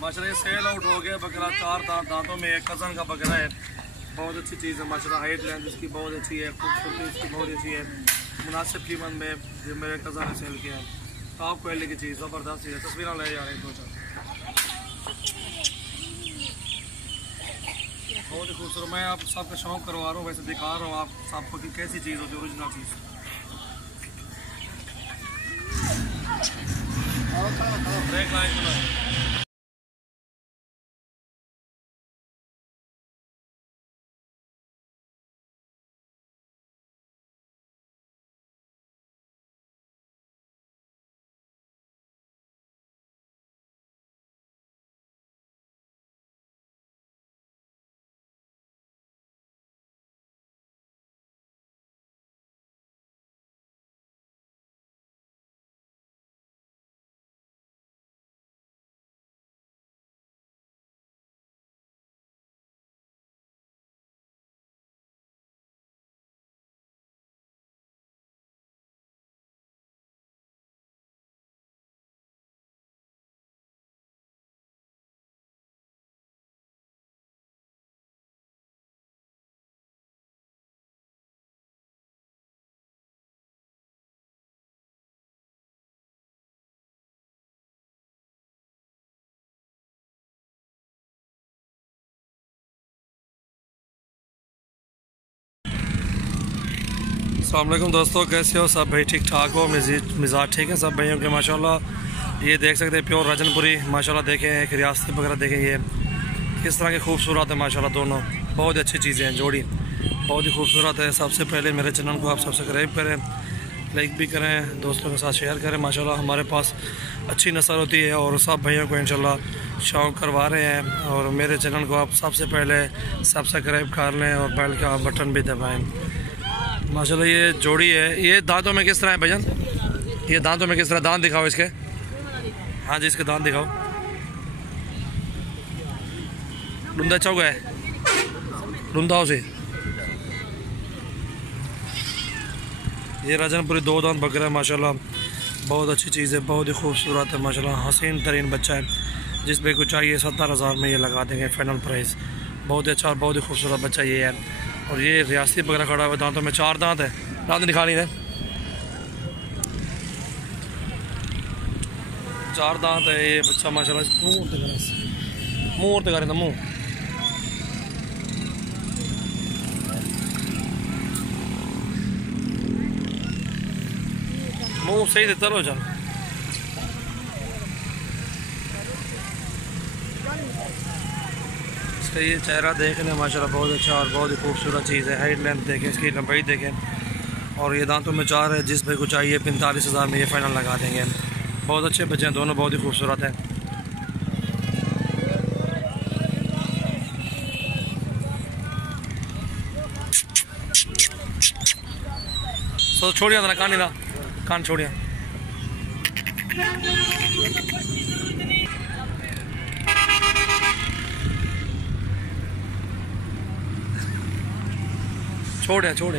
माशाल्लाह sell out हो गया बकरा। 4 दांतों में एक कज़न का बकरा है। बहुत अच्छी चीज़ है माशाल्लाह। हाइट लेंथ इसकी बहुत अच्छी है, खूबसूरती इसकी बहुत अच्छी है। मुनासिब कीमत में जो मेरे कज़न ने सेल किया है। टॉप क्वालिटी की चीज़ ज़बरदस्त है। तस्वीरें ले जा रहे हैं 2-4 बहुत ही खूबसूरत। मैं आप सबका शौक करवा रहा हूँ, वैसे दिखा रहा हूँ आप सबको कि कैसी चीज़ होती है, ओरिजिनल चीज़। ब्रेक लाइन अस्सलामुअलैकुम दोस्तों, कैसे हो सब भाई? ठीक ठाक हो? मिजाज ठीक है सब भाइयों के माशाल्लाह। ये देख सकते हैं प्योर राजनपुरी माशाल्लाह। देखें एक रियासती वगैरह देखें, ये किस तरह के खूबसूरत है माशाल्लाह। दोनों बहुत अच्छी चीज़ें हैं, जोड़ी बहुत ही खूबसूरत है। सबसे पहले मेरे चैनल को आप सब्सक्राइब करें, लाइक भी करें, दोस्तों के साथ शेयर करें। माशाल्लाह हमारे पास अच्छी नस्ल होती है और सब भाइयों को इंशाल्लाह शौक़ करवा रहे हैं। और मेरे चैनल को आप सबसे पहले सब्सक्राइब कर लें और बेल का बटन भी दबाएँ। माशाल्लाह ये जोड़ी है। ये दांतों में किस तरह है भजन? ये दांतों में किस तरह? दांत दिखाओ इसके। हाँ जी, इसके दांत दिखाओ। डुंदा चौक है, डुंदा से। ये राजनपुरी 2 दांत बकरा है माशाल्लाह। बहुत अच्छी चीज़ है, बहुत ही खूबसूरत है माशाल्लाह। हसीन तरीन बच्चा है। जिस पे को चाहिए 70,000 में ये लगा देंगे फाइनल प्राइस। बहुत ही अच्छा और बहुत ही खूबसूरत बच्चा ये है। और ये रियासती बकरा खड़ा हुआ, दांतों में 4 दांत है। दांत दिखा नहीं रहे, 4 दांत है ये बच्चा माशाल्लाह। मुँह और दिखा रहे, मुँह मुँह सही देता लो चल। इसका ये चेहरा देख लें माशाल्लाह, बहुत अच्छा और बहुत ही खूबसूरत चीज़ है। हाइट लेंथ देखें, इसकी लंबाई देखें। और ये दांतों में 4 है। जिस भाई को चाहिए 45,000 में ये फाइनल लगा देंगे। बहुत अच्छे बच्चे हैं दोनों, बहुत ही खूबसूरत है। तो छोड़िया ना कान, ना कान छोड़िया। छोड़े छोड़े